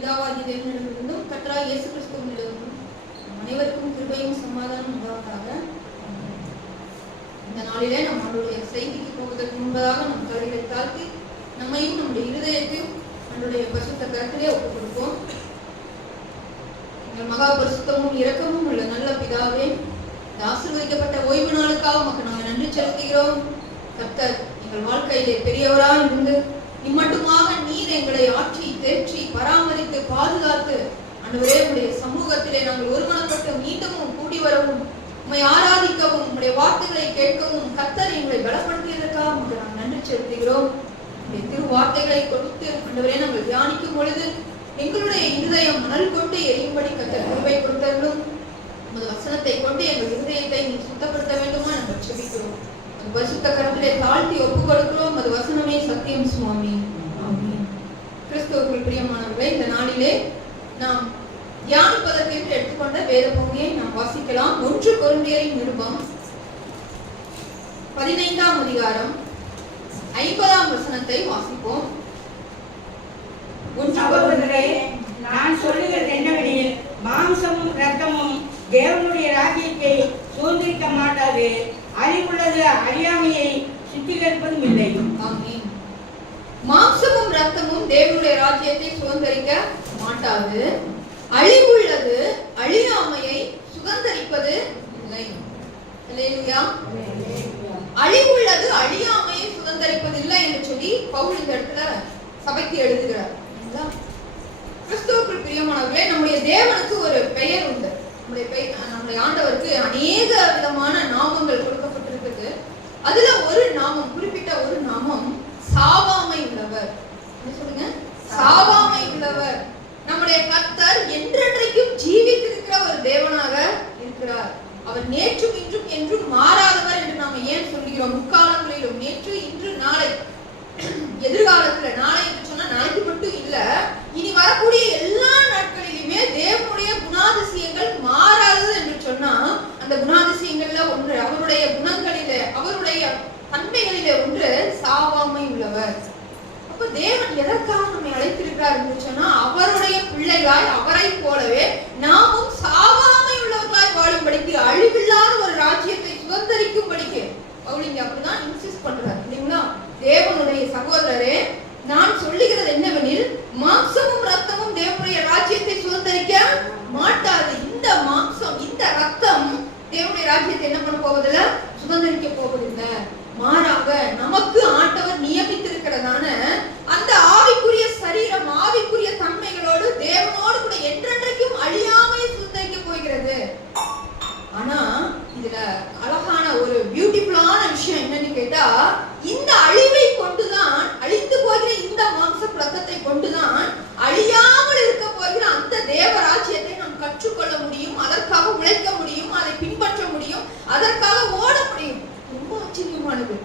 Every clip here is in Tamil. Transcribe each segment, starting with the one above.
பிதாவாகி தேவனிடமிருந்தும் கற்றாய் இயேசு கிறிஸ்துவினிடமிருந்தும் அனைவருக்கும் கிருபையும் சமாதானம் உண்டாவதாக. இந்த நாளிலே நம் அவருடைய செய்திக்கு போவதற்கு முன்பதாக நம் கருவிகளை தாழ்த்தி நம்மையும் நம்முடைய இருதயத்தையும் நம்முடைய பசுத்த கருத்திலே ஒப்புக் கொடுப்போம் எங்கள் மகா பரிசுத்தமும் இரக்கமும் உள்ள நல்ல பிதாவே ஆசிர்வதிக்கப்பட்ட ஓய்வு நாளுக்காக உமக்கு நாங்கள் நன்றி செலுத்துகிறோம். கர்த்தர் எங்கள் வாழ்க்கையிலே பெரியவராக இருந்து இம்மட்டுமாக நீர் எங்களை ஆற்றி தேற்றி பராமரித்து பாதுகாத்து அன்றுவரே உடைய சமூகத்திலே நாங்கள் ஒருமனப்பட்டு மீண்டும் கூடி வரவும் உம்மை ஆராதிக்கவும் உங்களுடைய வார்த்தைகளை கேட்கவும் கத்தர் எங்களை பலப்படுத்தியதற்காக உமக்கு நாங்கள் நன்றி செலுத்துகிறோம். உடைய திரு வார்த்தைகளை கொடுத்து அன்றுவரே நாங்கள் தியானிக்கும் பொழுது எங்களுடைய இருதயம் மணல் கொண்டு எரியும்படி கத்தர் கிருபை கொடுத்தவர்களும் உமது வசனத்தை கொண்டு எங்கள் இருதயத்தை நீ சுத்தப்படுத்த வேண்டுமா நாங்கள் செபிக்கிறோம். உமது பரிசுத்த கரத்திலே தாழ்த்தி ஒப்புக் கொடுக்கிறோம் அது வசனமே சத்தியம் சுவாமி. கிறிஸ்துவுக்குள் பிரியமானவர்களே இந்த நாளிலே நாம் தியானிப்பதற்கு என்று எடுத்துக்கொண்ட வேத பகுதியை நாம் வாசிக்கலாம். ஒன்று கொரிந்தியரின் நிருபம் பதினைந்தாம் அதிகாரம் ஐம்பதாம் வசனத்தை வாசிப்போம். ஒன்று சகோதரரே நான் சொல்லுகிறது என்னவெனில் மாம்சமும் இரத்தமும் தேவனுடைய ராஜ்யத்தை சுதந்திரிக்க மாட்டாது. அறிவுள்ளது அறியாமையை சுத்திகரிப்பதும் இல்லை. மாம்சமும் ரத்தமும் தேவனுடைய ராஜ்யத்தை சுதந்திரிக்க மாட்டாது. அழிவுள்ளது அழியாமையை சுதந்திரிப்பது இல்லை. அழிவுள்ளது அழியாமையை சுதந்திரிப்பதில்லை என்று சொல்லி பவுல் இந்த இடத்துல சபைக்கு எழுதுகிறார். சரிங்களா? கிறிஸ்துவுக்குள் பிரியமானவர்களே நம்முடைய தேவனுக்கு ஒரு பெயர் உண்டு. நம்முடைய பெயர் நம்முடைய ஆண்டவருக்கு அநேக விதமான நாமங்கள் கொடுக்கப்பட்டிருக்குது அதுல ஒரு நாமம் குறிப்பிட்ட ஒரு நாமம் சாவாமை உள்ளவர் என்ன சொல்லுங்க சாவாமை உள்ளவர். நம்முடைய கர்த்தர் என்றென்றைக்கும் ஜீவித்திருக்கிற ஒரு தேவனாக இருக்கிறார். அவர் நேற்றும் இன்றும் என்றும் மாறாதவர் என்று நாம ஏன் சொல்கிறோம் முக்காலங்களிலும் நேற்று இன்று நாளை. எதிர்காலத்துல நாளை என்று சொன்னா நாளைக்கு மட்டும் இல்ல இனி வரக்கூடிய எல்லா நாட்களிலுமே தேவனுடைய குணாதிசயங்கள் மாறாதது என்று சொன்னா அந்த குணாதிசயங்கள்ல ஒன்று அவருடைய குணங்களிலே அவருடைய தன்மைகளிலே ஒன்று சாவாமை உள்ளவர். அப்ப தேவன் எதற்காக நம்மை அழைத்திருக்கிறார் என்று சொன்னா அவருடைய பிள்ளைகளாய் அவரை போலவே நாமும் சாவாமை உள்ளவர்களாய் வாழும்படிக்கு அழிவில்லாத ஒரு ராஜ்யத்தை சுதந்திரிக்கும்படிக்கு. பவுல் அவளிங்க அப்படிதான் இன்சிஸ்ட் பண்றார் இல்லைங்களா? தேவனுடைய சகோதரரே நான் சொல்லுகிறது என்னவெனில் மாம்சமும் ரத்தமும் தேவனுடைய ராஜ்யத்தை சுதந்திரிக்க மாட்டாது. இந்த மாம்சம் இந்த ரத்தம் தேவனுடைய ராஜ்யத்தை என்ன பண்ண போவதில்ல? சுதந்திரிக்க போவதில்லை. மாறாக நமக்கு ஆண்டவர் நியமித்திருக்கிறதான அந்த ஆவிக்குரிய சரீரம் ஆவிக்குரிய தன்மைகளோடு தேவனோடு கூட என்றென்றைக்கும் அழியாமல் சுதந்திரிக்க போகிறது. ஆனா இதுல அழகான ஒரு பியூட்டிஃபுல்லான விஷயம் என்னன்னு கேட்டா இந்த அழிவை கொண்டுதான் அழிந்து போகிற இந்த மாம்ச ரத்தத்தை கொண்டுதான் அழியாமல் இருக்க போகிற அந்த தேவ ராஜ்யத்தை நாம் கற்றுக்கொள்ள முடியும் அதற்காக உழைக்க முடியும் அதை பின்பற்ற முடியும் அதற்காக ஓட முடியும். ரொம்ப ஆச்சரியமானது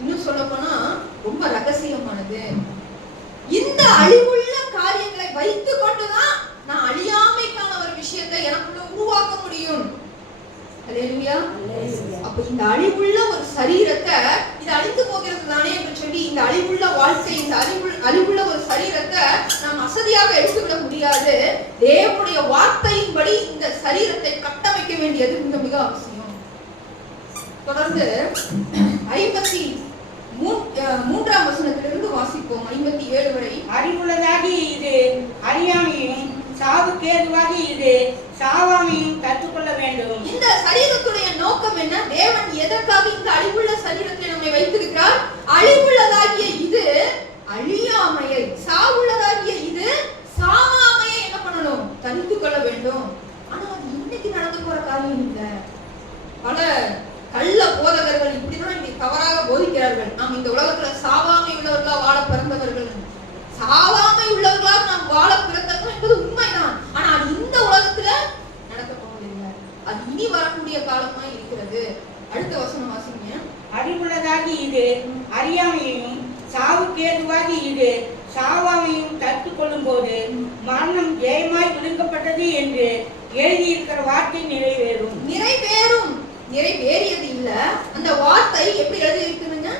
இன்னும் சொல்ல போனா ரொம்ப ரகசியமானது. இந்த அழிவுள்ள காரியங்களை வைத்துக் கொண்டுதான் நான் அழியாமைக்கான ஒரு விஷயத்தை எனக்குள்ள உருவாக்க முடியும். அப்ப இந்த அழிவுள்ள ஒரு சரீரத்தை இது அழிந்து போகிறது தானே என்று சொல்லி இந்த அழிவுள்ள வாழ்க்கை இந்த அழிவுள்ள அழிவுள்ள ஒரு சரீரத்தை நாம் அசதியாக எடுத்துவிட முடியாது. தேவனுடைய வார்த்தையின்படி இந்த சரீரத்தை கட்டமைக்க வேண்டியது மிக மிக அவசியம். தொடர்ந்து ஐம்பத்தி மூன்றாம் வசனத்திலிருந்து வாசிப்போம். ஐம்பத்தி ஏழு வரை. அறிவுள்ளதாகி இது அறியாமையும் சாவுக்கேதுவாகி இது சாவாமையும் கற்றுக்கொள்ள வேண்டும். இந்த சரீரத்துடைய நோக்கம் என்ன? தேவன் எதற்காக இந்த அழிவுள்ள சரீரத்தை நம்மை வைத்திருக்கிறார்? அழிவுள்ளதாகிய இது அழியாமையை. சாவுள்ளதாகிய இது சாவாமையை என்ன பண்ணணும்? தரித்து கொள்ள வேண்டும். ஆனா அது இன்னைக்கு நடந்து போற காரியம் இல்ல. பல கள்ள போதகர்கள் இப்படிதான் இன்னைக்கு தவறாக போதிக்கிறார்கள். நாம் இந்த உலகத்துல சாவாமை உள்ளவர்களா வாழ பிறந்தவர்கள். சாவாமை உள்ளவர்களா நாம் வாழ பிறந்தவர்கள் என்பது உண்மைதான். ஆனா அது இந்த உலகத்துல நடக்க போவதில்லை. அது இனி வரக்கூடிய காலமா இருக்கிறது. அடுத்த வசனம் வாசிங்க. அறிவுள்ளதாகி இது அறியாமையையும் சாவுக்கேதுவாகி இது சாவாமையும் கற்றுக்கொள்ளும் போது மரணம் ஜெயமாய் விழுங்கப்பட்டது என்று எழுதியிருக்கிற வார்த்தை நிறைவேறும். நிறைவேறும். நிறைவேறியது இல்ல. அந்த வார்த்தை எப்படி எழுதி இருக்குதுங்க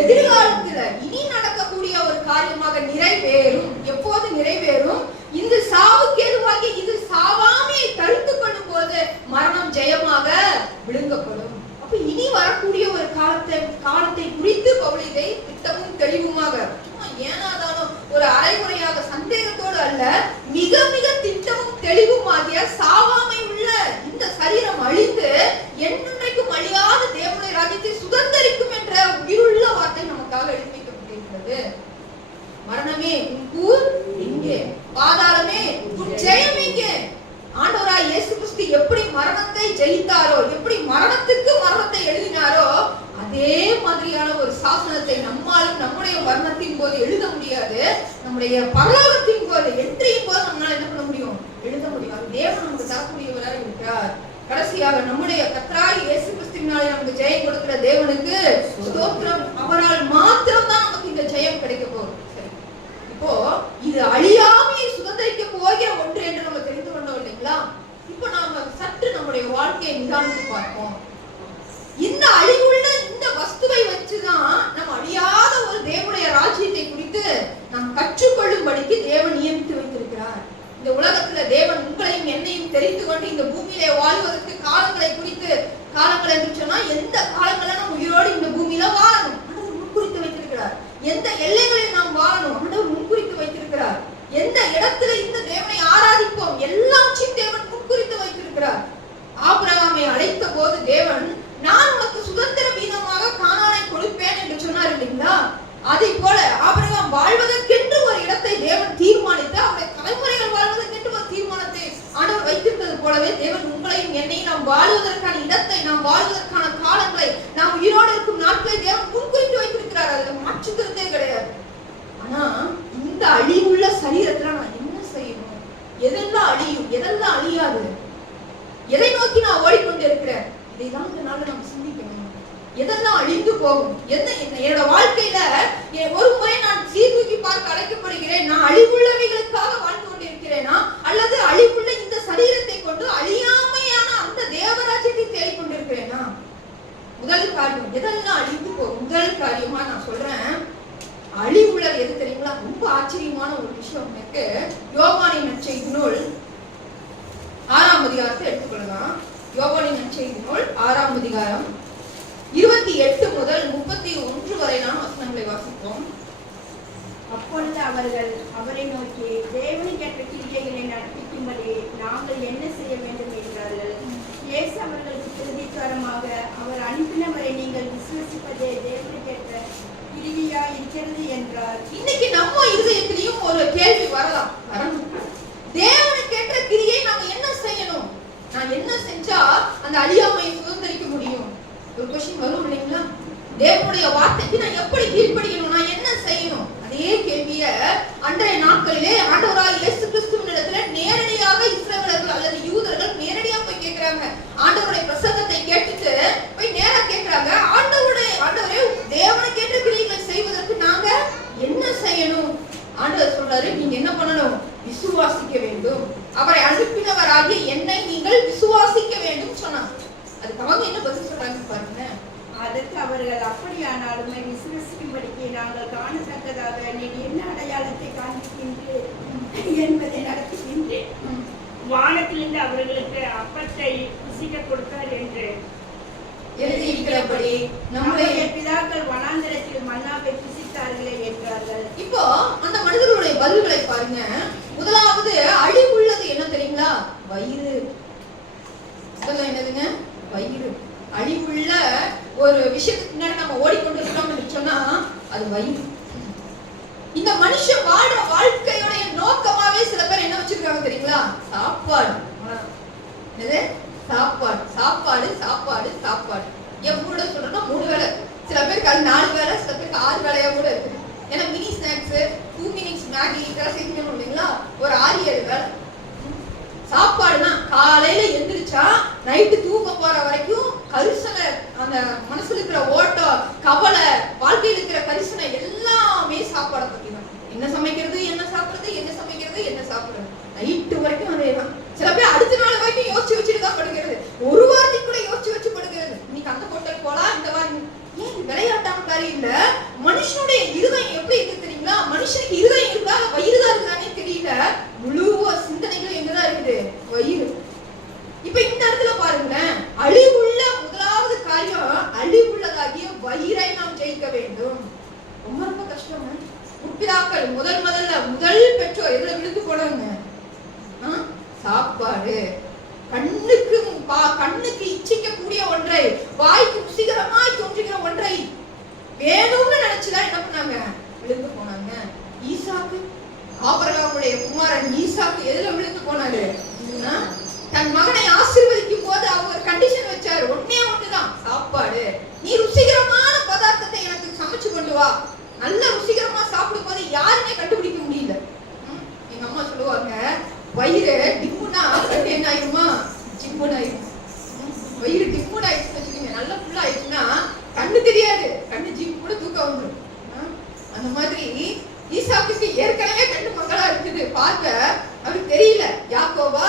எதிர்காலத்துல இனி நடக்கக்கூடிய ஒரு காரியமாக நிறைவேறும் எப்போது நிறைவேறும் இந்த சாவுக்கு ஏதுவாகி இது சாவாமே தடுத்து கொள்ளும் போது மரணம் ஜெயமாக விழுங்கப்படும். அப்ப இனி வரக்கூடிய ஒரு காலத்தை காலத்தை குறித்து பவுல் திட்டமும் தெளிவுமாக ஏனாதாலும் ஒரு அரைமுறையாக சந்தேகத்தோடு அல்ல மிக மிக திட்டமும் தெளிவுமாகிய சாவா மரணத்தின் போது எழுத முடியாது. நம்முடைய பரலோகத்தின் போது என்ட்ரியின் போது நம்மளால என்ன பண்ண முடியும்? எழுத முடியும். தேவன் நமக்கு தரக்கூடியவராக இருக்கிறார். கடைசியாக நம்முடைய கத்ராய் இயேசு கிறிஸ்துவினாலே நமக்கு ஜெயம் கொடுக்கிற தேவனுக்கு ஸ்தோத்திரம். அவரால் மாத்திரம் தான் நமக்கு இந்த ஜெயம் கிடைக்க போகும் இப்போ இது அழியாமையை சுதந்திரிக்க போகிற ஒன்று என்று நம்ம தெரிந்து கொண்டோம் இல்லைங்களா? இப்போ நாம சற்று நம்முடைய வாழ்க்கையை நிதானித்து பார்ப்போம். இந்த அழிவுள்ள இந்த வஸ்துவை வச்சுதான் நம் அழியாத ஒரு தேவனுடைய ராஜ்யத்தை குறித்து நாம் கற்றுக்கொள்ளும்படிக்கு தேவன் நியமித்து வைத்திருக்கிறார். இந்த உலகத்துல தேவன் உங்களையும் என்னையும் தெரிந்து கொண்டு இந்த பூமியிலே வாழ்வதற்கு காலங்களை குறித்து காலங்கள் என்று சொன்னா எந்த காலங்களை நம்ம உயிரோடு இந்த பூமியில வாழணும்? ஆண்டவர் முன்குறித்து வைத்திருக்கிறார். எந்த எல்லைகளில் நாம் வாழணும்? ஆண்டவர் முன்குறித்து வைத்திருக்கிறார். எந்த இடத்துல இந்த தேவனை ஆராதிப்போம்? எல்லாவற்றையும் தேவன் முன்குறித்து வைத்திருக்கிறார். ஆபிரகாமை அழைத்த போது தேவன் நான் உனக்கு சுதந்திர சொன்னார் இல்லைங்களா அதை போல ஆபிரகாம் வாழ்வதற்கென்று ஒரு இடத்தை தேவன் தீர்மானித்து அவருடைய தலைமுறைகள் வாழ்வதற்கென்று ஒரு தீர்மானத்தை ஆண்டவர் வைத்திருந்தது போலவே தேவன் உங்களையும் என்னையும் நாம் வாழ்வதற்கான இடத்தை நாம் வாழ்வதற்கான காலங்களை நாம் உயிரோடு இருக்கும் நாட்களை தேவன் முன்குறித்து வைத்திருக்கிறார். அதுல மாற்றுக்கிறதே கிடையாது. ஆனா இந்த அழிவுள்ள சரீரத்துல நான் என்ன செய்யணும்? எதெல்லாம் அழியும்? எதெல்லாம் அழியாது? எதை நோக்கி நான் ஓடிக்கொண்டு இருக்கிறேன் இதைதான் இந்த நாள் நம்ம சிந்திக்கணும். எதெல்லாம் அழிந்து போகும்? எந்த என்ன- என்னோட வாழ்க்கையில எ- ஒரு முறை நான் சீர்தூக்கி பார்க்க அழைக்கப்படுகிறேன் நான் அழிவுள்ளவைகளுக்காக வாழ்ந்து கொண்டிருக்கிறேனா அல்லது அழிவுள்ள இந்த சரீரத்தை கொண்டு அழியாமையான அந்த தேவராஜ்யத்தை தேடிக் கொண்டிருக்கிறேனா முதல் காரியம் எதெல்லாம் அழிந்து போகும் முதல் காரியமா நான் சொல்றேன் அழிவுள்ளது எது தெரியுங்களா ரொம்ப ஆச்சரியமான ஒரு விஷயம் இருக்கு யோகானின் நற்செய்தி நூல் ஆறாம் அதிகாரத்தை எடுத்துக்கொள்ளலாம் யோகானின் நற்செய்தி நூல் ஆறாம் அதிகாரம் இருபத்தி எட்டு முதல் முப்பத்தி ஒன்று வரை நாம் வசனங்களை வாசிப்போம் அப்பொழுது அவர்கள் அவரை நோக்கி தேவனுக்கேற்ற கிரியைகளை நடப்பிக்கும்படி நாங்கள் என்ன செய்ய வேண்டும் என்றார்கள் இயேசு அவர்களுக்கு பிரதிகாரமாக அவர் அனுப்பினவரை நீங்கள் விசுவசிப்பதே தேவனுக்கேற்ற கிரியா இருக்கிறது என்றார் இன்னைக்கு நம்ம இருதயத்திலையும் ஒரு கேள்வி வரலாம் வரணும் தேவனுக்கேற்ற கிரியை நாம என்ன செய்யணும் நான் என்ன செஞ்சா அந்த அழியாமையை சுதந்திரிக்க முடியும். ஒரு கொஸ்டின் வரும் இல்லைங்களா? தேவனுடைய வார்த்தைக்கு நான் எப்படி கீழ்ப்படிக்கணும் நான் என்ன செய்யணும்? அதே கேள்விய அன்றைய நாட்களிலே ஆண்டவராய் இயேசு கிறிஸ்துவின் இடத்துல நேரடியாக இஸ்ரவேலர்கள் அல்லது யூதர்கள் நேரடியா போய் கேக்குறாங்க ஆண்டவருடைய பிரசங்கத்தை கேட்டுட்டு போய் நேரா கேட்கிறாங்க. ஆண்டவருடைய ஆண்டவரே கேட்டு பிள்ளைங்களை செய்வதற்கு நாங்க என்ன செய்யணும்? ஆண்டவர் சொல்றாரு நீங்க என்ன பண்ணணும்? விசுவாசிக்க வேண்டும். அவரை அனுப்பினவராகிய என்னை நீங்கள் விசுவாசிக்க வேண்டும் சொன்னாங்க அதுக்கு அவங்க என்ன பதில் சொல்றாங்க பாருங்க அதற்கு அவர்கள் அப்படியானாலுமே விசுவசிக்கும்படிக்கு நாங்கள் காணத்தக்கதாக நீ என்ன அடையாளத்தை காண்பிக்கின்றேன் என்பதை நடத்துகின்றேன். வானத்திலிருந்து அவர்களுக்கு அப்பத்தை புசிக்க கொடுத்தார் என்று எழுதியிருக்கிறபடி நம்முடைய பிதாக்கள் வனாந்தரத்தில் மன்னாவை புசித்தார்களே என்றார்கள். இப்போ அந்த மனிதர்களுடைய பதில்களை பாருங்க முதலாவது அழிவுள்ளது என்ன தெரியுங்களா வயிறு. முதல்ல என்னதுங்க? வயிறு. அழிவுள்ள ஒரு விஷயத்துக்கு முன்னாடி நம்ம ஓடிக்கொண்டு இருக்கோம்னு சொன்னா அது வயிறு. இந்த மனுஷன் வாழ்ற வாழ்க்கையுடைய நோக்கமாவே சில பேர் என்ன வச்சிருக்காங்க தெரியுங்களா? சாப்பாடு. என்னது? சாப்பாடு. சாப்பாடு சாப்பாடு சாப்பாடு. எவ்வளோ சொல்றோம்னா சொல்றேன்னா மூணு வேளை. சில பேருக்கு அது நாலு வேளை சில பேருக்கு ஆறு வேலையா கூட இருக்கு. ஏன்னா mini snacks two minutes Maggi இதெல்லாம் செஞ்சோம் இல்லைங்களா? ஒரு ஆறு ஏழு வேலை சாப்பாடுனா காலையில எந்திரிச்சா நைட்டு தூக்க போற வரைக்கும் கரிசனை அந்த மனசுல இருக்கிற ஓட்டம் கவலை வாழ்க்கையில் இருக்கிற கரிசனை எல்லாமே சாப்பாடை பத்தி தான். என்ன சமைக்கிறது என்ன சாப்பிடுறது என்ன சமைக்கிறது என்ன சாப்பிடுறது. நைட்டு வரைக்கும் அதே தான் சில பேர் அடுத்த நாள் வரைக்கும் யோசிச்சு வச்சுட்டு தான் படுக்கிறது. ஒரு வாரத்துக்கு கூட யோசிச்சு வச்சு படுக்கிறது. இன்னைக்கு அந்த ஹோட்டல் போலாம் இந்த வாரம் ஏன் விளையாட்டான காரியம் இல்ல? மனுஷனுடைய இருதயம் எப்படி இருக்கு தெரியுங்களா? மனுஷனுக்கு இருதயம் இருக்கா? வயிறுதான் இருந்தானே இருக்கானே தெரியல. முழுவதும் வயிறு இப்ப இந்த இடத்துல பாருங்களேன் அழிவுள்ள முதலாவது காரியம் அழிவுள்ளதாகிய வயிறை நாம் ஜெயிக்க வேண்டும். ரொம்ப ரொம்ப கஷ்டம் முற்பிதாக்கள் முதல் முதல்ல முதல் பெற்றோர் எதுல விழுந்து போனவங்க சாப்பாடு. கண்ணுக்கு பா- கண்ணுக்கு இச்சிக்கக்கூடிய ஒன்றை வாய்க்கு ருசிகரமாய் தோன்றுகிற ஒன்றை வேணும்னு நினைச்சுதான் என்ன பண்ணாங்க? விழுந்து போனாங்க. ஈசாக்கு ஆபரகாமுடைய குமாரன் ஈசாக்கு எதுல விழுந்து போனாரு? ஆ? தன் மகனை ஆசிர்வதிக்கும் போது அவர் கண்டிஷன் வச்சாரு. ஒன்னே ஒண்ணுதான். சாப்பாடு. நீ ருசிகரமான பதார்த்தத்தை எனக்கு சமைச்சு கொண்டு வா. நல்ல ருசிகரமா சாப்பிடும் போது யாருமே கண்டுபிடிக்க முடியல. எங்க அம்மா சொல்லுவாங்க வயிறு டிம்முனா என்ன ஆயிருமா? ஜிம்முன்னு ஆயிரும். வயிறு டிம்முன்னு ஆயிடுச்சுன்னு வச்சுக்கோங்க. நல்ல ஃபுல்லா ஆயிடுச்சுன்னா கண்ணு தெரியாது. கண்ணு ஜிம் கூட தூக்கம் வந்துடும் அந்த மாதிரி ஈசாக்குக்கு ஏற்கனவே கண்டு மங்களா இருக்குது பார்க்க அவருக்கு தெரியல. யாக்கோவா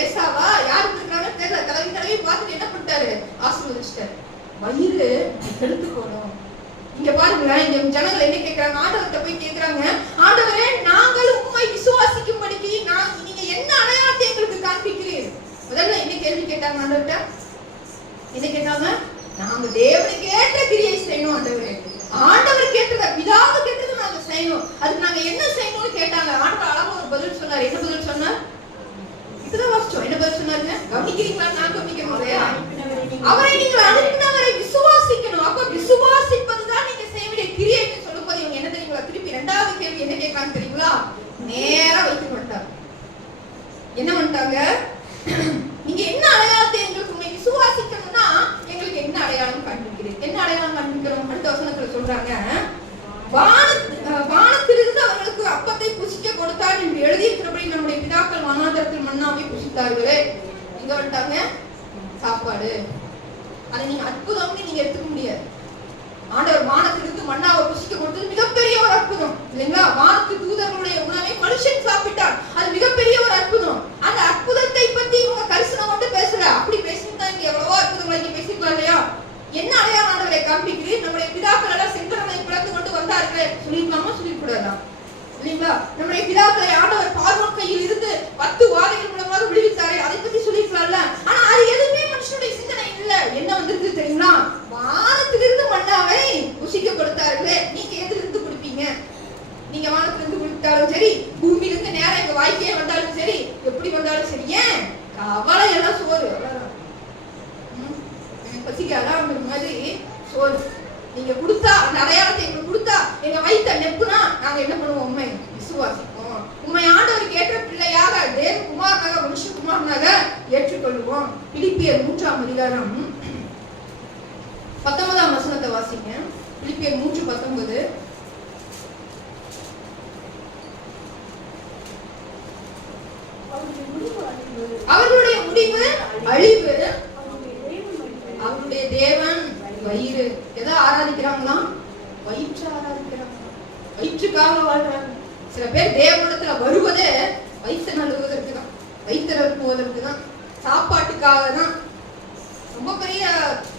ஏசாவா யாரு இருக்கிறாங்க தெரியல. தலைவி தலைவி பார்த்துட்டு என்ன பண்ணிட்டாரு? ஆசீர்வதிச்சிட்டாரு. வயிறு எடுத்துக்கணும் இங்க பாருங்களேன் இங்க ஜனங்கள் என்ன கேக்குறாங்க? ஆண்டவர்கிட்ட போய் கேக்குறாங்க. ஆண்டவரே நாங்கள் உண்மை விசுவாசிக்கும்படிக்கு நான் நீங்க என்ன அடையாளத்தை எங்களுக்கு காண்பிக்கிறீர்? முதல்ல என்ன கேள்வி கேட்டாங்க ஆண்டவர்கிட்ட? என்ன கேட்டாங்க? நாங்க தேவனுக்கு ஏற்ற கிரியை செய்யணும் ஆண்டவரே. ஆண்டவர் கேட்டத பிதாவு கேட்டது நாங்க செய்யணும். அதுக்கு நாங்க என்ன செய்யணும்னு கேட்டாங்க. ஆண்டவர் அழகா ஒரு பதில் சொன்னார். என்ன பதில் சொன்னார்? இதுதான் வருஷம். என்ன பதில் சொன்னாருங்க? கவனிக்கிறீங்களா? நான் கவனிக்கணும் இல்லையா அவரை நீங்கள் அனுப்பினவரை விசுவாசிக்கணும். அப்ப விசுவாசிப்பதுதான் நீங்க செய்ய வேண்டிய கிரியைன்னு சொல்லும்போது இவங்க என்ன தெரியுங்களா திருப்பி ரெண்டாவது கேள்வி என்ன கேட்கறாங்க தெரியுங்களா நேரா வைத்து பண்ணிட்டாங்க என்ன பண்ணிட்டாங்க நீங்க என்ன அடையாளத்தை எங்களுக்கு உண்மை விசுவாசிக்கணும்னா எங்களுக்கு என்ன அடையாளம் காண்பிக்கிறீங்க என்ன அடையாளம் காண்பிக்கிறோம் அடுத்த வசனத்துல சொல்றாங்க வான அஹ் வானத்திலிருந்து அவர்களுக்கு அப்பத்தை புசிக்க கொடுத்தார் என்று எழுதியிருக்கிறபடி நம்முடைய பிதாக்கள் வனாந்தரத்தில் மண்ணாவை புசித்தார்களே எங்க வந்துட்டாங்க சாப்பாடு அதை நீங்க அற்புதம்னு நீங்க எடுத்துக்க முடியாது ஆண்டவர் வானத்திலிருந்து மண்ணாவை புசிக்க கொடுத்தது மிகப்பெரிய ஒரு அற்புதம் இல்லைங்களா வானத்து தூதர்களுடைய உணவை மனுஷன் சாப்பிட்டார் அது மிகப்பெரிய ஒரு அற்புதம் அந்த அற்புதத்தை பத்தி இவங்க கரிசனம் கொண்டு பேசல அப்படி பேசியிருந்தா இங்க எவ்வளவோ அற்புதங்களை இங்க பேசிக்கலாம் இல்லையா என்ன அடையாளம் ஆண்டவரை காண்பிக்கிறீர் நம்முடைய பிதாக்கள் எல்லாம் செங்கடலை பிளந்து கொண்டு வந்தார்கள் சொல்லிருக்கலாமா சொல்லிக்கூடாதா இல்லைங்களா நம்முடைய பிதாக்களை ஆண்டவர் பார்வோன் கையில் இருந்து பத்து வாதைகள் மூலமாக விடுவித்தாரே அதை பத்தி சொல்லிருக்கலாம்ல ஆனா அது எதுவுமே மனுஷனுடைய சிந்தனை இல்ல என்ன வந்திருக்கு தெரியுங்களா வானத்திலிருந்து மண்ணாவை புசிக்க கொடுத்தார்களே நீங்க எதிலிருந்து குடிப்பீங்க நீங்க வானத்திலிருந்து குடித்தாலும் சரி பூமியிலிருந்து நேரா எங்க வாய்க்கே வந்தாலும் சரி எப்படி வந்தாலும் சரி ஏன் கவலை எல்லாம் சோறு அவ்வளவுதான் ம், எனக்கு பசிக்காதா அந்த மாதிரி சோறு நீங்க கொடுத்தா அந்த அடையாளத்தை எங்களுக்கு கொடுத்தா எங்க வயித்த நெப்புனா நாங்க என்ன பண்ணுவோம் உண்மை விசுவாசிப்போம் உண்மை ஆண்டவருக்கு ஏற்ற பிள்ளையாக தேவகுமாரனாக மனுஷகுமாரனாக ஏற்றுக்கொள்வோம் பிலிப்பியர் மூன்றாம் அதிகாரம் பத்தொன்பதாம் வசனத்தை வாசிங்க பிலிப்பியர் மூன்று பத்தொன்பது அவர்களுடைய முடிவு அழிவு அவருடைய தேவன் வயிறு எதை ஆராதிக்கிறாங்களா வயிற்று ஆராதிக்கிறாங்க வயிற்றுக்காக வாழ்றாங்க சில பேர் தேவனிடத்துல வருவதே வயிற்று நழுவுவதற்கு தான் வயிற்று நழுவுவதற்கு தான் சாப்பாட்டுக்காக தான் ரொம்ப பெரிய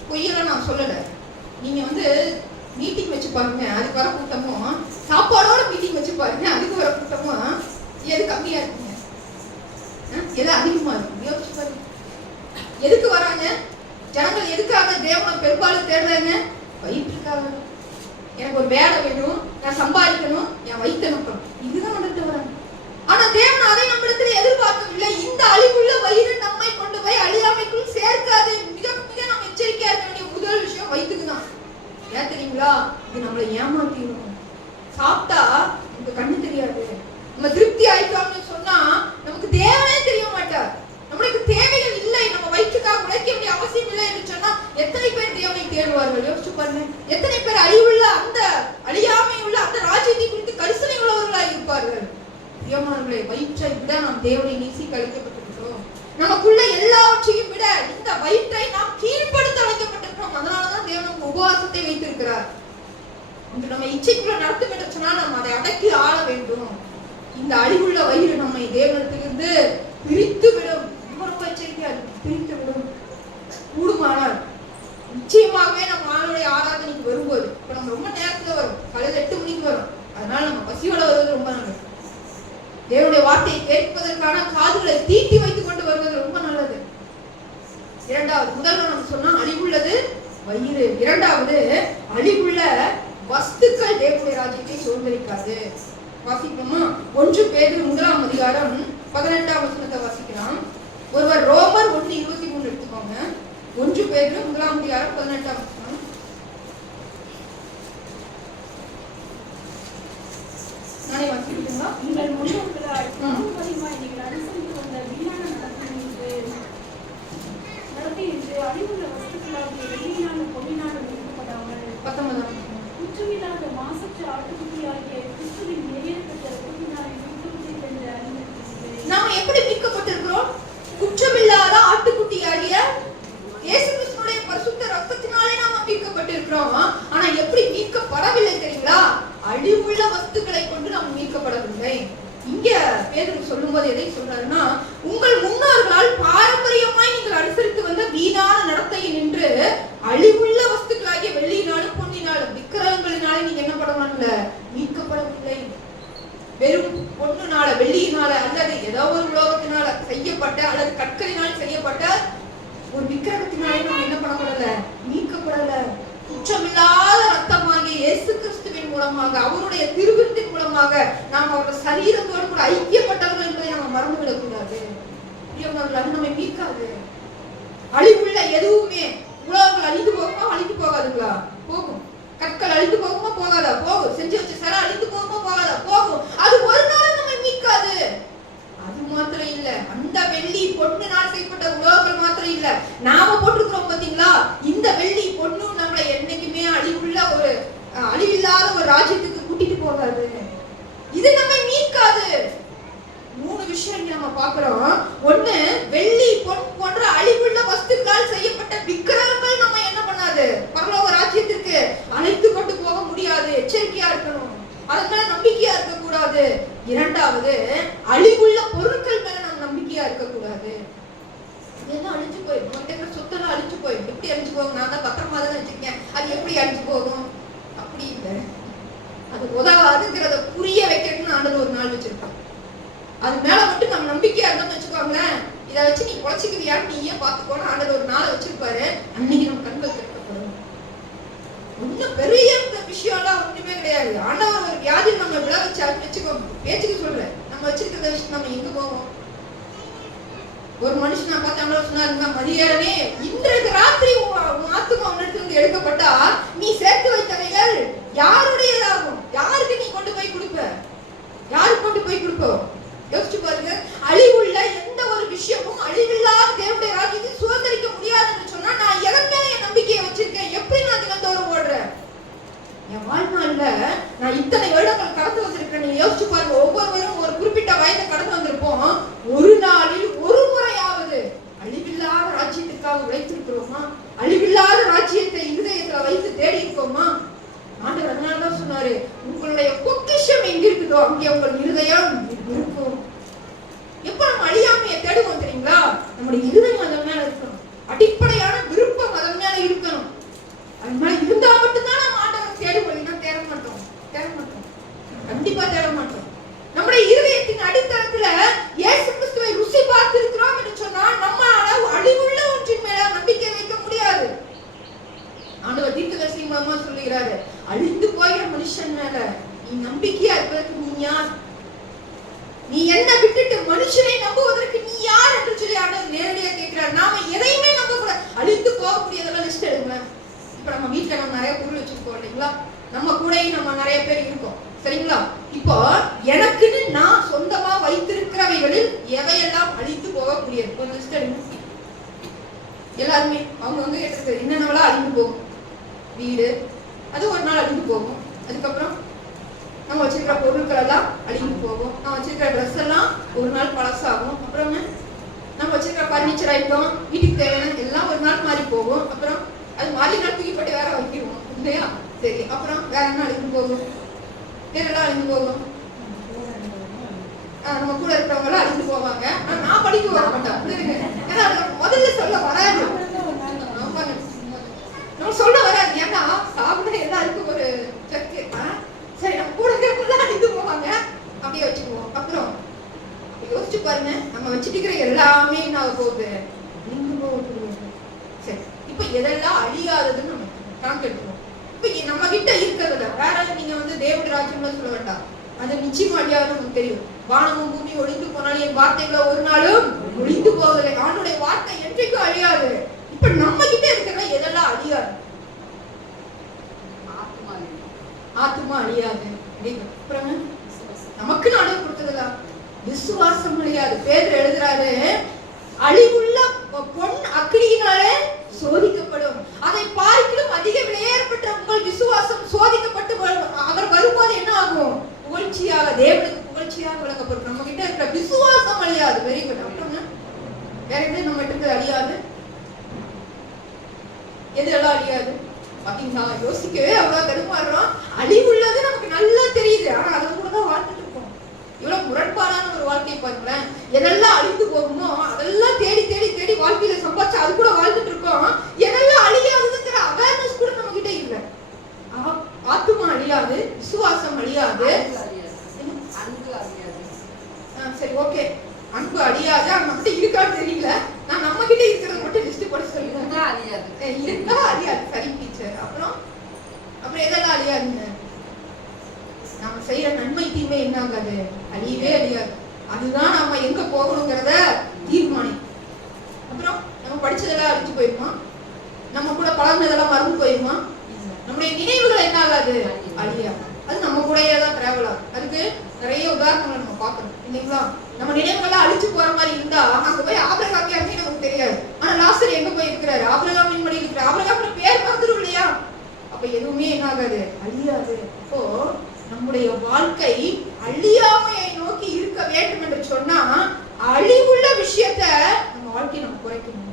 பொய்யெல்லாம் நான் சொல்லலை. நீங்க வந்து மீட்டிங் வச்சு பாருங்க. அதுக்கு வர கூட்டமும் சாப்பாடோட மீட்டிங் வச்சு பாருங்க. அதுக்கு வர கூட்டமும் எது கம்மியா இருக்குங்க? எது அதிகமா இருக்கும் யோசிச்சு பாருங்க. எதுக்கு வராங்க? ஜனங்கள் எதுக்காக தேவனை பெரும்பாலும் தேடுறாங்க? வயிற்றுக்காக எனக்கு ஒரு வேலை வேணும். நான் சம்பாதிக்கணும். என் வயிற்று நோக்கணும் இதுதான் வந்துட்டு வராங்க ஆனா தேவன் அதை நம்மிடத்தில் எதிர்பார்க்கவில்லை. இந்த அழிவுள்ள வயிறு நம்மை கொண்டு போய் அழியாமைக்குள் சேர்க்காது. மிக மிக நம்ம எச்சரிக்கையா இருக்க வேண்டிய முதல் விஷயம் வயிற்றுக்கு தான் ஏன் தெரியுங்களா? இது நம்மளை ஏமாத்திடும் சாப்பிட்டா நமக்கு கண்ணு தெரியாது. நம்ம திருப்தி ஆயிட்டோம்னு சொன்னா நமக்கு தேவனே தெரிய மாட்டார். நம்மளுக்கு தேவைகள் இல்லை. நம்ம வயிற்றுக்காக உழைக்க வேண்டிய அவசியம் இல்லை என்று சொன்னா எத்தனை பேர் தேவனை தேடுவார்கள்? யோசிச்சு பாருங்க. எத்தனை பேர் அழிவுள்ள அந்த அழியாமை உள்ள அந்த ராஜ்யத்தை குறித்து கரிசனை உள்ளவர்களாய் இருப்பார்கள் பிரியமானவர்களை வயிற்றை விட நாம் தேவனை நீசி கழிக்கப்பட்டிருக்கிறோம் நமக்குள்ள எல்லாவற்றையும் விட இந்த வயிற்றை நாம் கீழ்ப்படுத்த வைக்கப்பட்டிருக்கிறோம் அதனாலதான் தேவன் நமக்கு உபவாசத்தை வைத்திருக்கிறார். இன்று நம்ம இச்சைக்குள்ள நடத்தும் நாம் அதை அடக்கி ஆள வேண்டும். இந்த அழிவுள்ள வயிறு நம்மை தேவனத்திலிருந்து பிரித்து விடும் ரொம்ப ரொம்ப எச்சரிக்கையா இருக்கு. பிரித்து விடும் கூடுமானால் நிச்சயமாகவே நம்ம ஆளுடைய ஆராதனைக்கு வரும்போது இப்ப நம்ம ரொம்ப நேரத்துல வரும். காலையில எட்டு மணிக்கு வரும். அதனால நம்ம பசியோட வருவது ரொம்ப நல்லது. தேவனுடைய வார்த்தையை கேட்பதற்கான காதுகளை தீட்டி வைத்துக் கொண்டு வருவது ரொம்ப நல்லது. இரண்டாவது முதல்ல நம்ம சொன்னா அழிவுள்ளது வயிறு. இரண்டாவது அழிவுள்ள வஸ்துக்கள் தேவனுடைய ராஜ்யத்தை சுதந்திரிக்காது. வாசிக்கணுமா ஒன்று பேரு முதலாம் அதிகாரம் பதினெட்டாம் வசனத்தை வாசிக்கலாம். ஒருவர் ரோமர் ஒன்று இருபத்தி மூணு எடுத்துக்கோங்க. ஒன்று பேரு முதலாம் அதிகாரம் பதினெட்டாம் வசனம். நானே உங்கள் முன்னோர்களால். பாரம்பரியமாய் நீங்கள் அனுசரித்து வந்த வீணான நடத்தையின்றி நடத்தையின்றி அறிவுள்ள வஸ்துக்களாகிய வெள்ளியினாலும் பொன்னினாலும் வசனம். குற்றமில்லாத மாசற்ற ஆட்டுக்குட்டியாகிய கிறிஸ்துவின் நிறைவேற்றப்பட்ட ரத்தத்தினாலே சுத்தத்தை கண்டு அறிந்திருக்கிறீர்கள். நாம் எப்படி மீட்கப்பட்டிருக்கிறோம் குற்றமில்லாத ஆட்டுக்குட்டியாகிய இயேசு கிறிஸ்துடைய பரிசுத்த ரத்தத்தினாலே நாம மீட்கப்பட்டிருக்கிறோம் ஆனா எப்படி மீட்கப்படவில்லை தெரியுங்களா அழிவுள்ள வஸ்துக்களை கொண்டு நாம் மீட்கப்படவில்லை. இங்க பேதர் சொல்லும்போது எதை சொல்றாருன்னா உங்கள் முன்னோர்களால் பாரம்பரியமாய் நீங்கள் அனுசரித்து வந்த வீணான நடத்தையை நின்று அழிவுள்ள வஸ்துக்களாகிய வெள்ளியினாலும் பொன்னினாலும் விக்கிரகங்களினால நீங்க என்ன பண்ணலாம்ல மீட்கப்படவில்லை. வெறும் பொண்ணுனால வெள்ளியினால அல்லது ஏதோ ஒரு உலோகத்தினால செய்யப்பட்ட அல்லது கற்களினால் செய்யப்பட்ட ஒரு விக்கிரகத்தினாலே நம்ம என்ன பண்ணப்படல மீட்கப்படல. குற்றமில்லாத ரத்தமாகிய இயேசு கிறிஸ்து மூலமாக அவருடைய திருவிருத்தின் மூலமாக நாம் அவருடைய சரீரத்தோடு கூட ஐக்கியப்பட்டவர்கள் என்பதை நம்ம மறந்துவிடக் கூடாது பிரியமானவர்களே, அது நம்மை மீட்காது. அழிவுள்ள எதுவுமே உலகங்கள் அழிந்து போகுமா அழிந்து போகாதுங்களா? போகும். கற்கள் அழிந்து போகுமா போகாதா? போகும். செஞ்சு வச்ச சிலை அழிந்து போகுமா போகாதா? போகும். அது ஒரு நாள் நம்மை மீட்காது. அது மாத்திரம் இல்ல. அந்த வெள்ளி பொண்ணு நாள் செய்யப்பட்ட உலோகங்கள் மாத்திரம் இல்ல. நாம போட்டிருக்கிறோம் பாத்தீங்களா? இந்த வெள்ளி பொண்ணு நம்மளை என்னைக்குமே அழிவுள்ள ஒரு அழிவில்லாத ஒரு ராஜ்யத்துக்கு கூட்டிட்டு போகாது. இது நம்மை மீட்காது. மூணு விஷயம் இங்க நம்ம பாக்குறோம் ஒண்ணு வெள்ளி பொன் போன்ற அழிவுள்ள வஸ்துக்களால் செய்யப்பட்ட விக்கிரகங்கள் நம்ம என்ன பண்ணாது? பரலோக ராஜ்யத்திற்கு அழைத்து கொண்டு போக முடியாது. எச்சரிக்கையா இருக்கணும். அதனால நம்பிக்கையா இருக்க கூடாது இரண்டாவது அழிவுள்ள பொருட்கள் மேல நம்ம நம்பிக்கையா இருக்க கூடாது இதெல்லாம் அழிஞ்சு போயிடும் நம்ம இருக்கிற சொத்தெல்லாம் அழிஞ்சு போயிடும் எப்படி அழிஞ்சு போகும் நான் தான் பத்திரமா தான் வச்சிருக்கேன் அது எப்படி அழிஞ்சு போகும் அப்படி இல்லை அது உதவாதுங்கிறத புரிய வைக்கிறதுன்னு ஆண்டவர் ஒரு நாள் வச்சிருப்பான் அது மேல மட்டும் நம்ம நம்பிக்கையா இருந்தோம்னு வச்சுக்கோங்களேன் இதை வச்சு நீயே பார்த்துக்கோன்னு ஆண்டவர் ஒரு நாளை வச்சிருப்பாரு. அன்னைக்கு நம்ம கண்கள் திறக்கப்படும் ஒன்றும் பெரிய இந்த விஷயம்லாம் ஒன்றுமே கிடையாது. ஆண்டவர் ஒரு வியாதி நம்ம விழ வச்சாருன்னு வச்சுக்கோ பேச்சுக்கு சொல்றேன். நம்ம வச்சிருக்கிற விஷயம் நம்ம எங்க போவோம்? ஒரு மனுஷனா பார்த்து ஆண்டவர் சொன்னாருங்க மதியானே இன்றைக்கு ராத்திரி உன் உன் ஆத்துமா உன்னிடத்திலிருந்து எடுக்கப்பட்டா நீ சேர்த்து வைத்தவைகள் யாருடையதாகும்? யாருக்கு நீ கொண்டு போய் கொடுப்ப? யாருக்கு கொண்டு போய் கொடுப்போம் யோசிச்சு பாருங்க. அழிவுள்ள எந்த விஷயமும் அழிவில்லாத தேவனுடைய ராஜ்யத்தை சுதந்திரிக்க முடியாதுன்னு சொன்னா நான் எதன் மேல என் நம்பிக்கையை வச்சிருக்கேன்? எப்படி நான் தினந்தோறும் ஓடுறேன்? என் வாழ்நாள்ல நான் இத்தனை வருடங்கள் கடந்து வந்திருக்கேன் நீங்க யோசிச்சு பாருங்க ஒவ்வொருவரும் ஒரு குறிப்பிட்ட வயதை கடந்து வந்திருப்போம்? ஒரு நாளில் ஒரு முறையாவது அழிவில்லாத ராஜ்யத்திற்காக உழைத்திருக்கிறோமா? அழிவில்லாத ராஜ்யத்தை இருதயத்துல வைத்து தேடி இருக்கோமா? ஆண்டவர் அதனாலதான் சொன்னாரு உங்களுடைய பொக்கிஷம் எங்க இருக்குதோ அங்கே உங்கள் இருதயம் இருக்கும். எப்ப நம்ம அழியாமையை தேடுவோம் தெரியுங்களா? நம்முடைய இருதயம் அதன் மேல இருக்கணும். அடிப்படையான விருப்பம் அதன் மேல இருக்கணும். அது மேல இருந்தா மட்டும்தான் நம்ம ஆண்டவரை தேடுவோம். இல்லைன்னா தேட மாட்டோம். தேட மாட்டோம். கண்டிப்பா தேட மாட்டோம். நம்முடைய இருதயத்தின் அடித்தளத்துல இயேசு கிறிஸ்துவை ருசி பார்த்திருக்கிறோம் என்று சொன்னா நம்மளால அழிவுள்ள ஒன்றின் மேல நம்பிக்கை வைக்க முடியாது. ஆண்டவர் தீர்க்கதரிசி மூலமா சொல்லுகிறாரு அழிந்து போகிற மனுஷன் மேல நீ நம்பிக்கையா இருப்பதற்கு நீ யார்? நீ என்ன விட்டுட்டு மனுஷனை நம்புவதற்கு நீ யார் என்று சொல்லி ஆண்டவர் நேரடியா கேட்கிறார். நாம எதையுமே நம்ப கூட அழிந்து போகக்கூடியதெல்லாம் லிஸ்ட் எடுங்க. இப்ப நம்ம வீட்டுல நம்ம நிறைய பொருள் வச்சிருக்கோம் இல்லைங்களா? நம்ம கூடயும் நம்ம நிறைய பேர் இருக்கோம் சரிங்களா? இப்போ எனக்குன்னு நான் சொந்தமா வைத்திருக்கிறவைகளில் எவையெல்லாம் அழித்து போகக்கூடியது? ஒரு லிஸ்ட் எடுங்க. எல்லாருமே அவங்க வந்து என்னென்னவெல்லாம் அழிந்து போகும்? வீடு அது ஒரு நாள் அழிந்து போகும். அதுக்கப்புறம் நம்ம வச்சிருக்கிற பொருட்கள் எல்லாம் அழிந்து போகும். நம்ம வச்சிருக்கிற ட்ரெஸ் எல்லாம் ஒரு நாள் பழசாகும். அப்புறமே நம்ம வச்சிருக்கிற ஃபர்னிச்சர் ஐட்டம் வீட்டுக்கு தேவையான எல்லாம் ஒரு நாள் மாறி போகும். அப்புறம் அது மாறி நாள் தூக்கிப்பட்டு வேற வைக்கிடுவோம் இல்லையா? சரி. அப்புறம் வேற என்ன அழிந்து போகும்? வேற எல்லாம் அழிந்து போகும்? நம்ம கூட இருக்கிறவங்க எல்லாம் அழிந்து போவாங்க. நான் படிக்க வர மாட்டேன் புரியுதுங்க? ஏன்னா அது முதல்ல சொல்ல வராது ஆமாங்க. நம்ம சொல்ல வராது ஏன்னா சாப்பிட எல்லாருக்கும் ஒரு செக்கு சரி நம்ம கூட இருக்கிறவங்க அழிந்து போவாங்க அப்படியே வச்சுக்குவோம் அப்புறம் யோசிச்சு பாருங்க நம்ம வச்சுட்டு இருக்கிற எல்லாமே நான் போகுது? சரி இப்போ எதெல்லாம் அழியாததுன்னு நம்ம கணக்கு இப்போ நம்ம கிட்ட இருக்கிறத வேற நீங்க வந்து தேவட ராஜ்யம்லாம் சொல்ல வேண்டாம். அது நிச்சயமா அழியாது நமக்கு தெரியும். வானமும் பூமி ஒளிந்து போனாலும் என் வார்த்தைகளை ஒரு நாளும் ஒளிந்து போவதில்லை அவனுடைய வார்த்தை என்றைக்கும் அழியாது. இப்ப நம்ம கிட்ட இருக்கிற எதெல்லாம் அழியாது. ஆத்துமா அழியாது அப்படின்னு. அப்புறங்க நமக்கு நாடு கொடுத்ததுல விசுவாசம் கிடையாது பேர் எழுதுறாரு அழிவுள்ள பொன் அக்னியினாலே சோதிக்கப்படும். அதை பார்க்கிலும் அதிக விலையேற்பட்ட உங்கள் விசுவாசம் சோதிக்கப்பட்டு வரும். அவர் வரும்போது என்ன ஆகும் புகழ்ச்சியாக தேவனுக்கு புகழ்ச்சியாக விளக்கப்படும் நம்ம கிட்ட இருக்கிற விசுவாசம் அழியாது வெரி குட் அப்புறங்க வேற என்ன நம்ம கிட்ட இருக்கிறது அழியாது எது எல்லாம் அழியாது பாத்தீங்களா யோசிக்கவே அவ்வளவு தடுமாறுறோம் அழிவுள்ளது நமக்கு நல்லா தெரியுது ஆனா அதை கூட தான் வாழ்ந்துட்டு இருக்கோம் இவ்வளவு முரண்பாடான ஒரு வாழ்க்கை பாருங்களேன் எதெல்லாம் அழிந்து போகுமோ அதெல்லாம் தேடி தேடி தேடி வாழ்க்கையில சம்பாதிச்சு அது கூட வாழ்ந்துட்டு இருக்கோம் எதெல்லாம் அழியாதுங்கிற அவேர்னஸ் கூட நம்ம கிட்ட இல்ல ஆ- ஆத்துமா அழியாது விசுவாசம் அழியாது ஆ, சரி ஓகே அன்பு அழியாது ஆனா நம்ம கிட்ட இருக்கான்னு தெரியல நான் நம்ம கிட்ட இருக்கிறத மட்டும் லிஸ்ட் போட சொல்லுங்க ஏய், இருந்தா அழியாது சரி டீச்சர் அப்புறம் அப்புறம் எதெல்லாம் அழியாதுங்க நாம செய்யற நன்மை தீமை என்ன ஆகாது அழியவே அழியாது அதுதான் நாம எங்க போகணுங்கிறத தீர்மானிக்கும் அப்புறம் நம்ம படிச்சதெல்லாம் அழிஞ்சு போயிருமா நம்ம கூட பழகுனதெல்லாம் மறந்து போயிருமா நம்முடைய நினைவுகள் என்ன ஆகாது? அழியா. அது நம்ம கூடயே தான் டிராவல் ஆகும். அதுக்கு நிறைய உதாரணங்களை நம்ம பார்க்கணும். இல்லைங்களா? நம்ம நினைவுகள்லாம் அழிச்சு போற மாதிரி இருந்தா அங்க போய் ஆபிரகாம் யாருமே நமக்கு தெரியாது. ஆனா லாஸ்டர் எங்க போய் இருக்கிறாரு? ஆபிரகாமின் மடி இருக்கிறார். ஆபிரகாம் பேர் மறந்துடும் இல்லையா? அப்ப எதுவுமே என்ன ஆகாது? அழியாது. அப்போ நம்முடைய வாழ்க்கை அழியாமையை நோக்கி இருக்க வேண்டும் என்று சொன்னா அழிவுள்ள விஷயத்த நம்ம வாழ்க்கையை நம்ம குறைக்கணும்.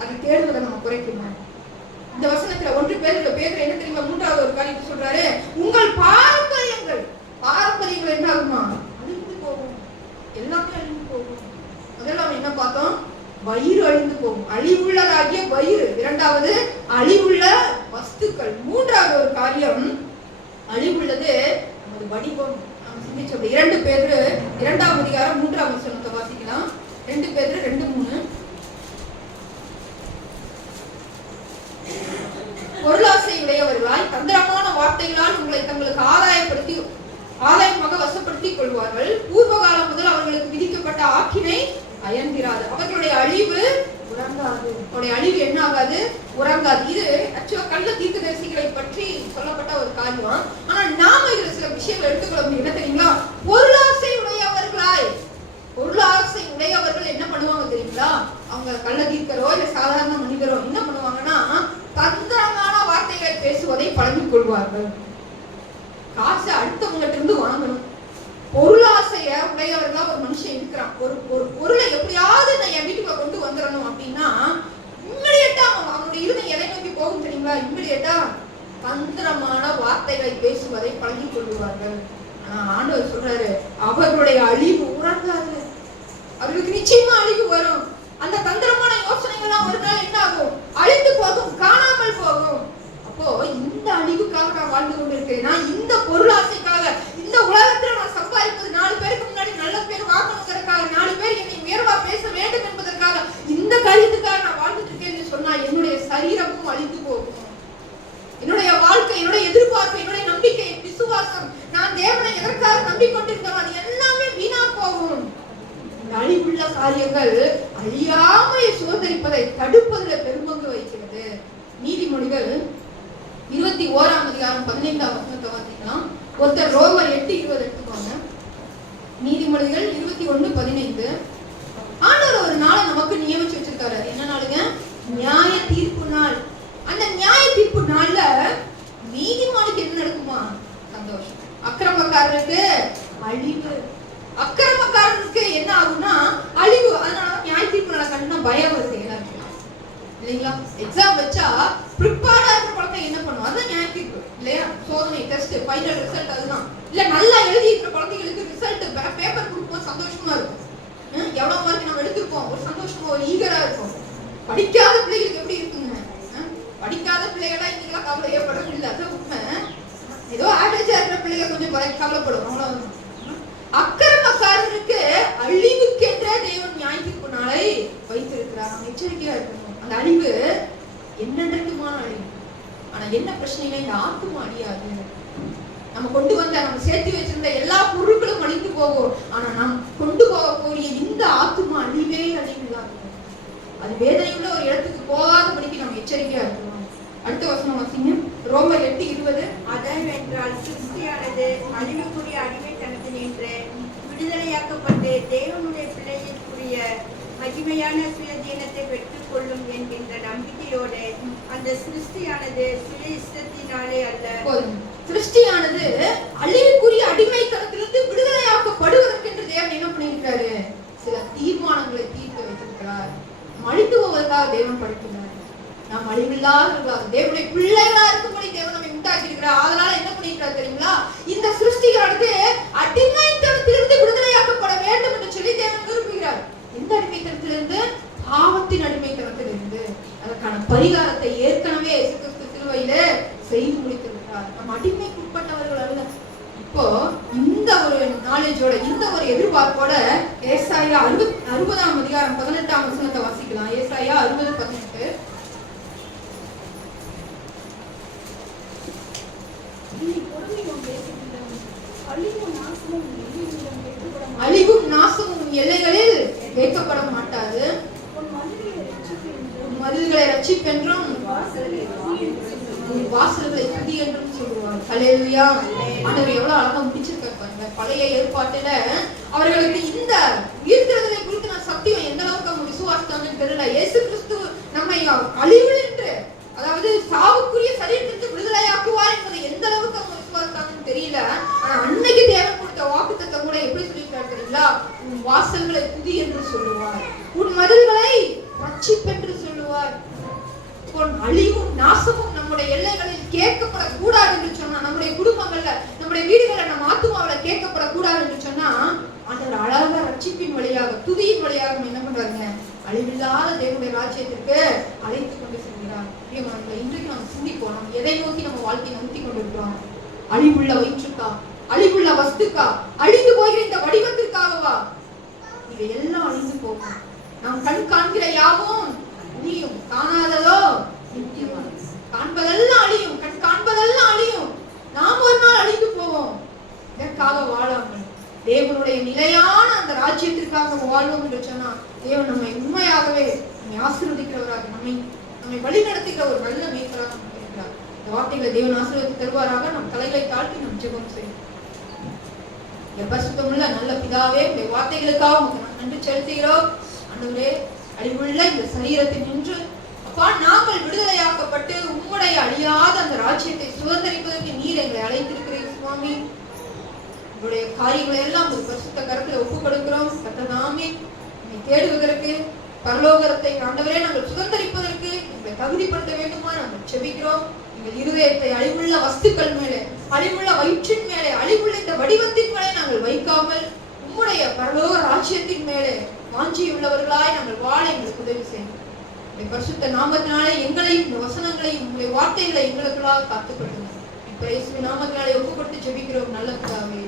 அந்த தேடுதலை நம்ம குறைக்கணும். இந்த வசனத்துல ஒன்று பேருல பேர் என்ன தெரியுமா? மூன்றாவது ஒரு காரியத்தை சொல்றாரு. உங்கள் பாரம்பரியங்கள். பாரம்பரியங்கள் என்ன ஆகுமா அழிந்து போகும். எல்லாமே அழிந்து போகும். முதல்ல அவன் என்ன பார்த்தோம்? வயிறு அழிந்து போகும். அழிவுள்ளதாகிய வயிறு. இரண்டாவது அழிவுள்ள வஸ்துக்கள். மூன்றாவது ஒரு காரியம் அழிவுள்ளது நமது வடிவம். நாம் சிந்திச்சோம். இரண்டு பேர் இரண்டாம் அதிகாரம் மூன்றாம் வசனத்தை வாசிக்கலாம். ரெண்டு பேர் ரெண்டு மூணு பொருளாசை உடையவர்களாய் தந்திரமான வார்த்தைகளால் உங்களை தங்களுக்கு ஆதாயப்படுத்தி ஆதாயமாக வசப்படுத்திக் கொள்வார்கள். பூர்வ காலம் முதல் அவர்களுக்கு விதிக்கப்பட்ட ஆக்கினை அயன்கிறாது அவர்களுடைய அழிவு உறங்காது. அவருடைய அழிவு என்ன ஆகாது உறங்காது. இது ஆக்சுவலா கள்ள தீர்க்கதரிசிகளை பற்றி சொல்லப்பட்ட ஒரு காரியம். ஆனா நாம இதுல சில விஷயங்கள் எடுத்துக்கொள்ள முடியும் என்ன தெரியுங்களா? பொருளாசை உடையவர்களாய். பொருளாசை உடையவர்கள் என்ன பண்ணுவாங்க தெரியுங்களா? அவங்க கள்ள தீர்க்கரோ இல்ல சாதாரண மனிதரோ என்ன பண்ணுவாங்கன்னா தந்திரமான வார்த்தைகளை பேசுவதை பழகிக் கொள்வார்கள். காசு அடுத்தவங்ககிட்ட இருந்து வாங்கணும். பொருளாசைய உடையவர்களா ஒரு மனுஷன் இருக்கிறான். ஒரு ஒரு பொருளை எப்படியாவது நான் என் வீட்டுக்கு கொண்டு வந்துடணும் அப்படின்னா இம்மிடியட்டா அவன் அவனுடைய இருதயம் எதை நோக்கி போகும் தெரியுங்களா? இம்மிடியட்டா தந்திரமான வார்த்தைகளை பேசுவதை பழகிக் கொள்வார்கள். ஆனா ஆண்டவர் சொல்றாரு அவர்களுடைய அழிவு உறங்காது. அவர்களுக்கு நிச்சயமா அழிவு வரும். அந்த தந்திரமான யோசனைகள்லாம் ஒரு நாள் என்ன ஆகும் அழிந்து போகும் காணாமல் போகும். அப்போ இந்த அழிவுக்காக நான் வாழ்ந்து கொண்டிருக்கிறேன். நான் இந்த பொருளாசைக்காக இந்த உலகத்துல நான் சம்பாதிப்பது நாலு பேருக்கு முன்னாடி நல்ல பேர் வாங்கணுங்கிறதுக்காக நாலு பேர் என்னை உயர்வா பேச வேண்டும் என்பதற்காக இந்த காரியத்துக்காக நான் வாழ்ந்துட்டு இருக்கேன்னு சொன்னா என்னுடைய சரீரமும் அழிந்து போகும். என்னுடைய வாழ்க்கை என்னுடைய எதிர்பார்ப்பு என்னுடைய நம்பிக்கை விசுவாசம் நான் தேவனை எதற்காக நம்பிக்கொண்டிருந்தோம் அது எல்லாமே வீணா போகும். இந்த அழிவுள்ள காரியங்கள் அழியாமை சுதந்திரிப்பதை தடுப்பதில் பெரும்பங்கு வகிக்கிறது. நீதிமொழிகள் இருபத்தி ஓராம் அதிகாரம் பதினைந்தாம் வசனத்தை பார்த்தீங்கன்னா ஒருத்தர் ரோமர் எட்டு இருபது எடுத்துக்கோங்க. நீதிமொழிகள் இருபத்தி ஒண்ணு பதினைந்து. ஆண்டவர் ஒரு நாளை நமக்கு நியமிச்சு வச்சிருக்காரு. அது என்ன நாளுங்க? நியாய தீர்ப்பு நாள். அந்த நியாய தீர்ப்பு நாள்ல நீதிமானுக்கு என்ன நடக்குமா? சந்தோஷம். அக்கிரமக்காரருக்கு அழிவு. அக்கிரமக்காரனுக்கு என்ன ஆகும்னா அழிவு. அதனால நியாய தீர்ப்பு நாளை கண்டு பயம் வருது எல்லாருக்கும் இல்லைங்களா? எக்ஸாம் வச்சா ப்ரிப்பேர்டா இருக்கிற குழந்தை என்ன பண்ணும்? அதுதான் நியாய தீர்ப்பு இல்லையா? சோதனை டெஸ்ட் ஃபைனல் ரிசல்ட் அதுதான். இல்ல நல்லா எழுதி இருக்கிற குழந்தைகளுக்கு ரிசல்ட் பேப்பர் கொடுக்கும்போது சந்தோஷமா இருக்கும். ஹம், எவ்வளவு மார்க் நம்ம எடுத்திருக்கோம் ஒரு சந்தோஷமா ஒரு ஈகரா இருக்கும். படிக்காத பிள்ளைகளுக்கு எப்படி இருக்குங்க? படிக்காத பிள்ளைகளா இன்னைக்கு கவலையே படம் இல்லை அது உண்மை. ஏதோ ஆவரேஜா இருக்கிற பிள்ளைங்க கொஞ்சம் கவலைப்படும் அவ்வளோ ஹம். அக்கிரமக்காரருக்கு அழிவுக்கென்ற தேவன் நியாய தீர்ப்பு நாளை வைத்திருக்கிறார். எச்சரிக்கையா இருக்கணும். அந்த அழிவு என்னென்றதுமான அழிவு ஆனா என்ன பிரச்சனைகள் இந்த ஆத்துமா அழியாது நம்ம கொண்டு வந்த நம்ம சேர்த்து வச்சிருந்த எல்லா பொருட்களும் அழிந்து போகும். ஆனா நாம் கொண்டு போகக்கூடிய இந்த ஆத்துமா அழிவே அழிவுதான் அது வேதனையுள்ள ஒரு இடத்துக்கு போகாத போகாதபடிக்கு நம்ம எச்சரிக்கையா இருக்கணும். அடுத்த வசனம் வாசிங்க. ரோமர் எட்டு இருபது. அதவென்றால் சிருஷ்டியானது அழிவுக்குரிய அடிமைத்தனத்தினின்று விடுதலையாக்கப்பட்டு தேவனுடைய பிள்ளைகளுக்குரிய மகிமையான சுயதீனத்தை பெற்றுக் கொள்ளும் என்கின்ற நம்பிக்கையோடு அந்த சிருஷ்டியானது சுய இஷ்டத்தினாலே அல்ல. போதும். சிருஷ்டியானது அழிவுக்குரிய அடிமைத்தனத்திலிருந்து விடுதலையாக்கப்படுவதற்கென்று தேவன் என்ன பண்ணியிருக்காரு சில தீர்மானங்களை தீர்த்து வைத்திருக்கிறார். நாம் தேவன் படைக்கிறார் நாம் அழிவில்லாத தேவனுடைய பிள்ளைகளா இருக்கும்படி தேவன் நம்மை உண்டாக்கி இருக்கிறார் அதனால என்ன பண்ணியிருக்கார் தெரியுங்களா? இந்த சிருஷ்டிகளானது அடிமைத்தனத்திலிருந்து விடுதலையாக்கப்பட வேண்டும் என்று சொல்லி தேவன் விரும்புகிறார். எந்த அடிமைத்தனத்திலிருந்து பாவத்தின் அடிமைத்தனத்திலிருந்து அதற்கான பரிகாரத்தை ஏற்கனவே இயேசு செய்து முடித்திருக்கிறார் நம்ம அடிமைக்கு உட்பட்டவர்கள் அல்ல. இப்போ இந்த ஒரு நாலேஜோட இந்த ஒரு எதிர்பார்ப்போட ஏசாயா அறுபது அறுபதாம் அதிகாரம் பதினெட்டாம் வசனத்தை வாசிக்கலாம். ஏசாயா அறுபது பதினெட்டு இனி பொறுமையும் பேசுகின்றோம் அழிவும் நாசமும் எல்லையிலும் வெட்டுப்பட அழிவும் நாசமும் உன் எல்லைகளில் வைக்கப்பட மாட்டாது உன் மதுரையை ரட்சிப்பு என்றும் உன் மதில்களை ரட்சிப்பென்றும் வாசலை துதி என்று சொல்லுவார். உன் வாசல்களை துதி என்றும் சொல்லுவார் ஹalleluya ஆண்டவர் எவ்வளவு அழகா முடிச்சிருக்காரு பாருங்க. பழைய ஏற்பாட்டுல அவர்களுக்கு இந்த உயிர்த்தெழுதலை குறித்து நான் சத்தியம் எந்த அளவுக்கு அவங்க விசுவாசித்தாங்கன்னு தெரியல. இயேசு கிறிஸ்து நம்மை அழிவில் என்று அதாவது சாவுக்குரிய சரீரத்திற்கு விடுதலையாக்குவார் என்பதை எந்த அளவுக்கு அவங்க விசுவாசித்தாங்கன்னு தெரியல. ஆனா அன்னைக்கு தேவன் கொடுத்த வாக்குத்தத்தை கூட எப்படி சொல்லியிருக்காரு தெரியுங்களா? உன் வாசல்களை புதி என்று சொல்லுவார். உன் மதில்களை ரட்சிப்பென்று சொல்லுவார். உன் அழிவும் நாசமும் நம்முடைய எல்லைகளில் கேட்கப்படக்கூடாது என்று சொன்னா நம்முடைய குடும்பங்கள்ல நம்முடைய வீடுகளை நம்ம ஆத்துமாவில கேட்கப்படக்கூடாதுன்னு சொன்னா ஆண்டவர் அழகா ரட்சிப்பின் வழியாக துதியின் வழியாக என்ன பண்றாங்க அழிவில்லாத தேவனுடைய ராஜ்யத்திற்கு அழைத்து கொண்டு செல்கிறார். பிரியமானவர்களே, இன்றைக்கு நாம் சிந்திப்போம். நம்ம எதை நோக்கி நம்ம வாழ்க்கையை நகர்த்தி கொண்டிருக்கிறோம்? அழிவுள்ள வயிற்றுக்கா? அழிவுள்ள வஸ்துக்கா? அழிந்து போகிற இந்த வடிவத்திற்காகவா? இவை எல்லாம் அழிந்து போகும். நாம் கண் காண்கிற யாவும் அழியும். காணாததோ? நித்தியமானது. காண்பதெல்லாம் அழியும். கண் காண்பதெல்லாம் அழியும். நாம் ஒரு நாள் அழிந்து போவோம். இதற்காக வாழாமல். தேவனுடைய நிலையான அந்த ராஜ்யத்திற்காக வாழ்வோம் என்று சொன்னால் தேவன் நம்மை உண்மையாகவே நம்மை ஆசீர்வதிக்கிறவராக நம்மை நம்மை வழி நடத்துகிற ஒரு நல்ல மீட்பராக நமக்கு இருக்கிறார். இந்த வார்த்தைகளை தேவன் ஆசீர்வதித்து தருவாராக. நம் தலைகளை தாழ்த்தி நம் ஜெபம் செய்யும் எப்பசுத்தமுள்ள நல்ல பிதாவே இந்த வார்த்தைகளுக்காக உமக்கு நன்றி செலுத்துகிறோம். அன்றுவரே அழிவுள்ள இந்த சரீரத்தில் நின்று அப்பா நாங்கள் விடுதலையாக்கப்பட்டு உம்முடைய அழியாத அந்த ராஜ்யத்தை சுதந்திரிப்பதற்கு நீர் எங்களை அழைத்திருக்கிறீர் சுவாமி. உங்களுடைய காரியங்களை எல்லாம் ஒரு பரிசுத்த கரத்தில் ஒப்பு கொடுக்கிறோம். கத்ததாமே நீ தேடுவதற்கு பரலோகரத்தை ஆண்டவரே நாங்கள் சுதந்திரிப்பதற்கு எங்களை தகுதிப்படுத்த வேண்டுமா நாங்கள் செபிக்கிறோம் எங்கள் இருதயத்தை அழிவுள்ள வஸ்துக்கள் மேலே அழிவுள்ள வயிற்றின் மேலே அழிவுள்ள இந்த வடிவத்தின் மேலே நாங்கள் வைக்காமல் உம்முடைய பரலோக ராஜ்யத்தின் மேலே வாஞ்சியுள்ளவர்களாய் நாங்கள் வாழ எங்களுக்கு உதவி செய்யும் பரிசுத்த நாமத்தினாலே எங்களையும் இந்த வசனங்களையும் உங்களுடைய வார்த்தைகளை எங்களுக்குள்ளாக காத்துக்கொள்ளுங்க இப்ப இயேசுவின் நாமத்தினாலே ஒப்பு கொடுத்து ஜெபிக்கிறோம். நல்ல பிதாவே.